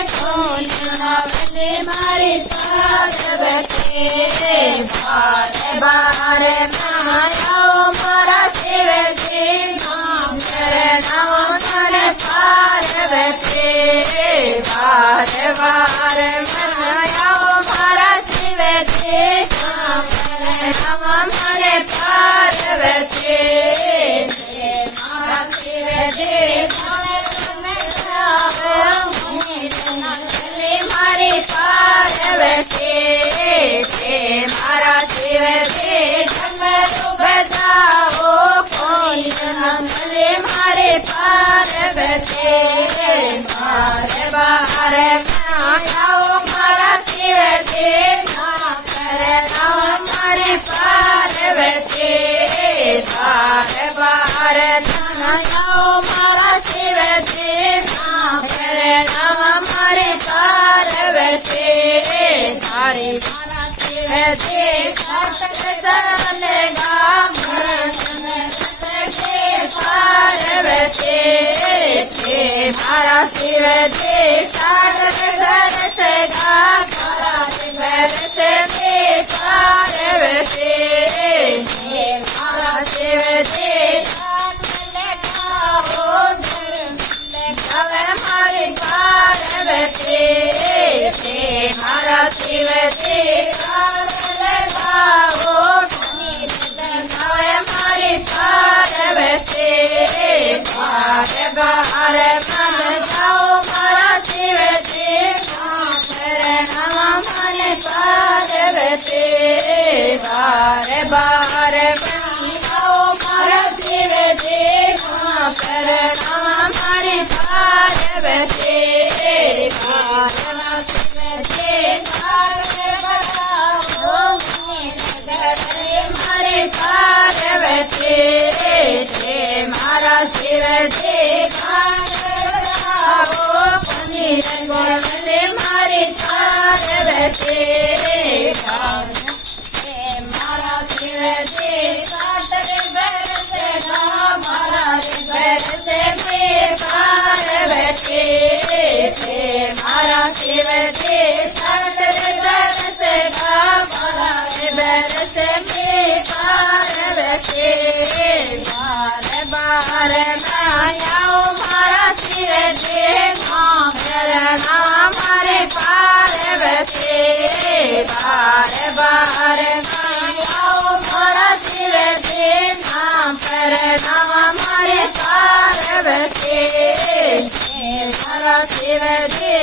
पुण्य मारी पार्वती बारे बारे मायाओ मारा शिव जी शरणम मारे पार्वती बारे बारे मायाओ मारा शिव जी शरणम मारे पार्वती मारा शिव जी मारी पार्वती मारा शिव जी बजाओ कोई मंगले मारे पार्वती बारे बारे मायाओ मारा शिव जी मारे पार्वती बारे बारे मायाओ मारा शिव जी मारे पार्वती हरे मारा शिव जी पार्वती मारा शिव जी पार्वती मारा शिव जी मारी पार्वती मारा शिव जी मारी पार्वती बारे बारे मन जाओ मारा शिव जी शरणम मारे पार्वती बारे बारे मन जाओ मारा शिव जी शरणम मारे पार्वती बारे शिव जी मारे पार्वती मारा शिव जी मारी पार्वती मारा शिव जी पार्वती मारा शिव जी पार्वती बारे बारे मायाओ मारा शिव जी शरणम मारे पार्वती बारे बारे मायाओ मारा शिव जी शरणम मारे पार्वती मारा शिव जी